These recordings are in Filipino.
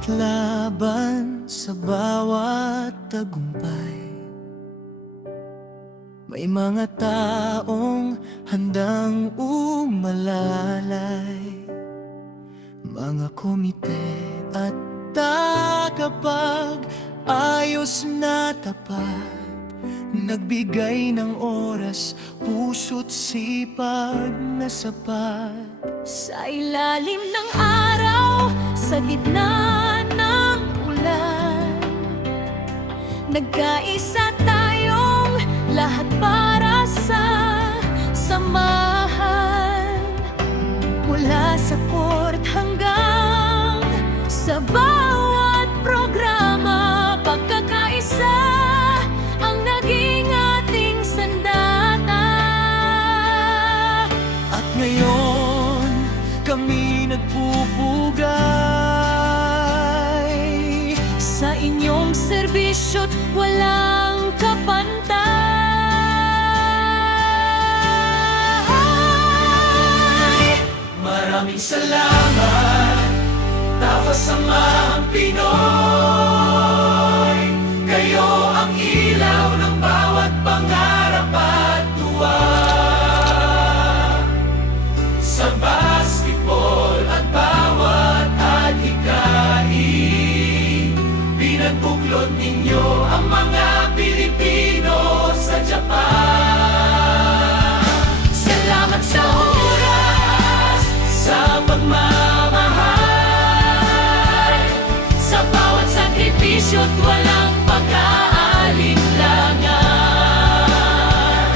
bawat laban, sa bawat tagumpay, may mga taong handang umalalay. Mga komite at tagapag-ayos na tapat, nagbigay ng oras, puso't sipag na sapat. Sa ilalim ng araw, sa gitna ng ulan, nagkaisa tayong lahat para sa samahan. Mula sa court hanggang sa bawat programa, pagkakaisa ang naging ating sandata. At ngayon, kami nagpupugay Sa inyong serbisyo't walang kapantay. Maraming salamat, Tafa Samahang Pinoy. Kayo ang ilaw ng bawat pangarap at tuwa. Sa basketball at bawat adhikain, pinagbuklod ninyo ang mga Pilipino sa Japan. Salamat sa oras, sa pagmamahal, sa bawat sakripisyo't walang pag-aalinlangan.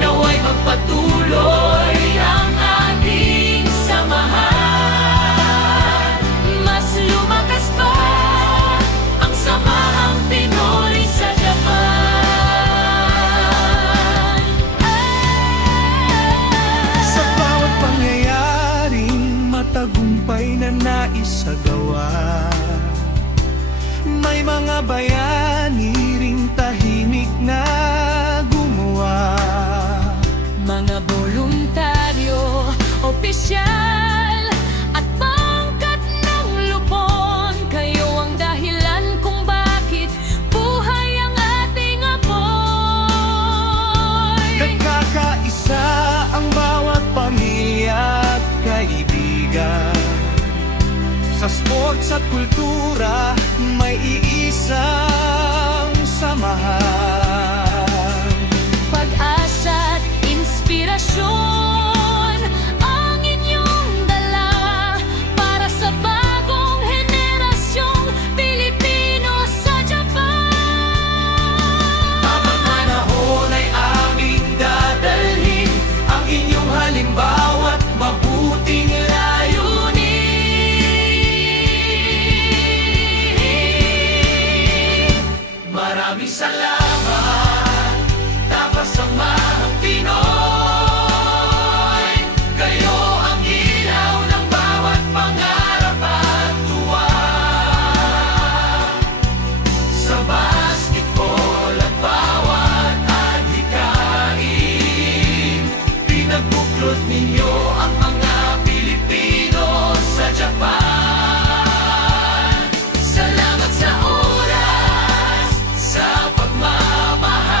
Naway magpatuloy ang ating samahan, mas lumakas pa ang Samahang Pinoy sa Japan. Sa bawat pangyayaring matagumpay na naisagawa, may mga bayani ring tahimik na gumawa. Mga voluntaryo, opisyal at pangkat ng lupon, kayo ang dahilan kung bakit buhay ang ating apoy. Nagkakaisa ang bawat pamilya at kaibigan. Sa sports at kultura, may iisang samahan. Pag-asa at inspirasyon ang inyong dala para sa bagong henerasyong Pilipino sa Japan. Ang mga panahon ay aming dadalhin ang inyong halimbawa't mabuting layunin. Maraming salamat, Tafa Samahang Pinoy. Kayo ang ilaw ng bawat pangarap at tuwa. Sa basketball at bawat adhikain, pinagbuklod ninyo ang mga Pilipino sa Japan. Salamat sa oras, sa pagmamahal,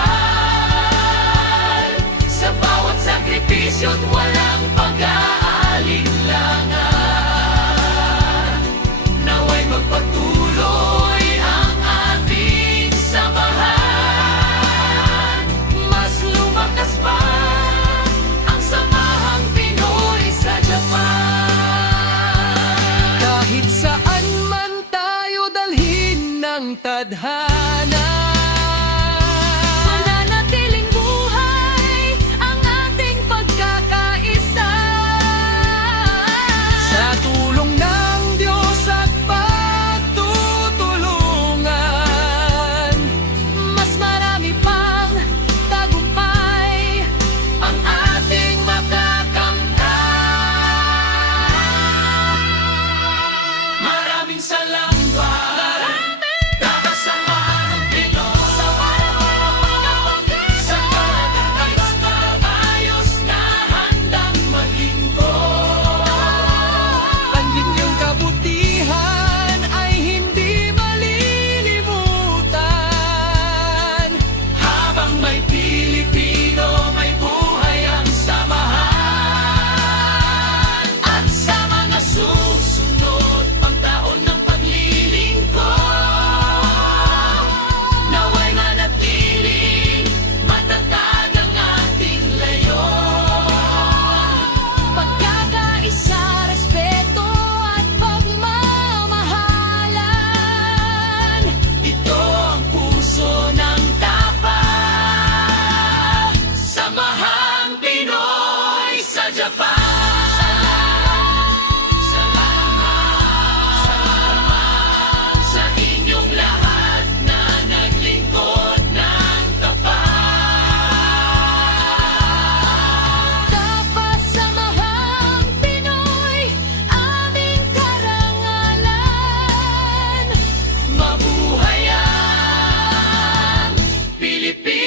sa bawat sakripisyo't walang pag-aalinlangan. Naway magpatuloy ang ating samahan, mas lumakas pa ang Samahang Pinoy sa Japan. Kahit saan man tayo dalhin ng tadhana, Mananatiling buhay ang ating pagkakaisa. sa tulong ng Diyos at pagtutulungan, Mas marami pang tagumpay ang ating makakamtan. Maraming salamat, Tafa Samahang Pinoy. Pilipinas.